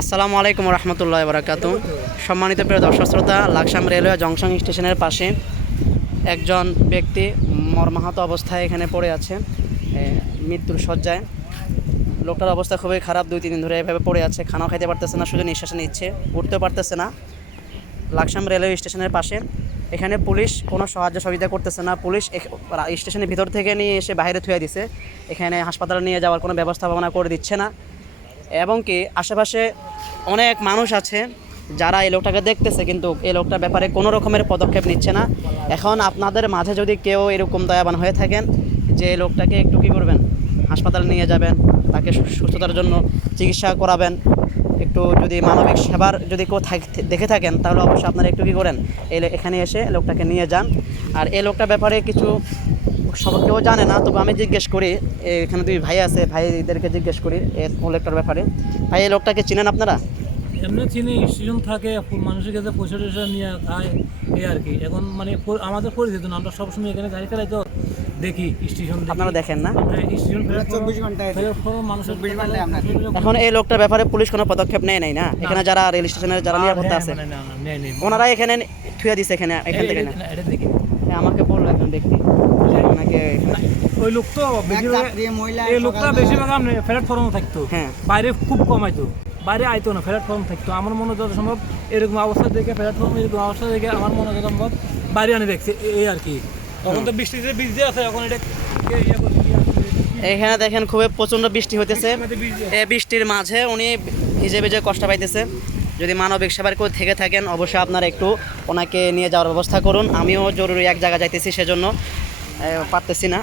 আসসালামু আলাইকুম রহমতুল্লাহ বরাকাতু। সম্মানিত প্রিয় দর্শক শ্রোতা, লাকসাম রেলওয়ে জংশন স্টেশনের পাশে একজন ব্যক্তি মর্মাহত অবস্থায় এখানে পড়ে আছে। মৃত্যুর শয্যায়। লোকটার অবস্থা খুবই খারাপ, দুই, তিন দিন ধরে এভাবে পড়ে আছে। খানাও খাইতে পারতেছে না, শুধু নিঃশ্বাস নিচ্ছে, উঠতেও পারতেছে না। লাকসাম রেলওয়ে স্টেশনের পাশে এখানে পুলিশ কোনো সাহায্য সহযোগিতা করতেছে না। পুলিশ স্টেশনের ভিতর থেকে নিয়ে এসে বাইরে থুয়ে দিছে। এখানে হাসপাতালে নিয়ে যাওয়ার কোনো ব্যবস্থাপনা করে দিচ্ছে না। এবং কি আশেপাশে অনেক মানুষ আছে যারা এই লোকটাকে দেখতেছে, কিন্তু এই লোকটার ব্যাপারে কোনো রকমের পদক্ষেপ নিচ্ছে না। এখন আপনাদের মাঝে যদি কেউ এরকম দয়াবান হয়ে থাকেন যে এই লোকটাকে একটু কী করবেন? হাসপাতালে নিয়ে যাবেন, তাকে সুস্থতার জন্য চিকিৎসা করাবেন, একটু যদি মানবিক সেবার যদি কেউ দেখে থাকেন, তাহলে অবশ্যই আপনারা একটু কী করেন? এখানে এসে লোকটাকে নিয়ে যান। আর এই লোকটার ব্যাপারে কিছু সব কেউ জানে না তবে আমি জিজ্ঞেস করি এ- এখানে দুই ভাই আছে ভাইদেরকে জিজ্ঞেস করি এই লোকটার ব্যাপারে। ভাই এই লোকটাকে চিনেন আপনারা? এমনি চিনি স্টেশন থাকে মানুষের কাছে পয়সা টয়সা নিয়ে খায় এই আর কি। এখন মানে আমাদের পরিচিত না আমরা সবসময় এখানে গাড়ি চালাই তো দেখি স্টেশন আপনারা দেখেন না? হ্যাঁ, এখন এই লোকটার ব্যাপারে পুলিশ কোনো পদক্ষেপ নেয় নাই না? এখানে যারা রেল স্টেশনের যারা নিরাপত্তা আছে না, না, না, নেই, নেই। ওনারা এখানে থুয়ে দিছে এখানে এখান থেকে না। এটা- এটা দেখি। হ্যাঁ, আমাকে বলল একজন ব্যক্তি। ওই লোক তো এই লোকটা বেশিরভাগ আপনি প্ল্যাটফর্ম থাকতো। হ্যাঁ। বাইরে খুব কম আইতো। বাইরে আইতো না প্ল্যাটফর্ম থাকতো। আমার মনে হয় যত সম্ভব এরকম অবস্থা দেখে প্ল্যাটফর্ম এরকম অবস্থা দেখে আমার মনে হয় যত সম্ভব বাইরে আনে দেখছে এই আর কি। তখন তো বৃষ্টিতে বীজ আছে এখন এটা ইয়ে এখানে দেখেন খুবই প্রচণ্ড বৃষ্টি হইতেছে। এই বৃষ্টির মাঝে উনি ভিজে ভিজে কষ্ট পাইতেছে। যদি মানবিক সেবার কেউ থেকে থাকেন অবশ্যই আপনারা একটু ওনাকে নিয়ে যাওয়ার ব্যবস্থা করুন। আমিও জরুরি এক জায়গায় যাইতেছি সেজন্য। পারতেছি না।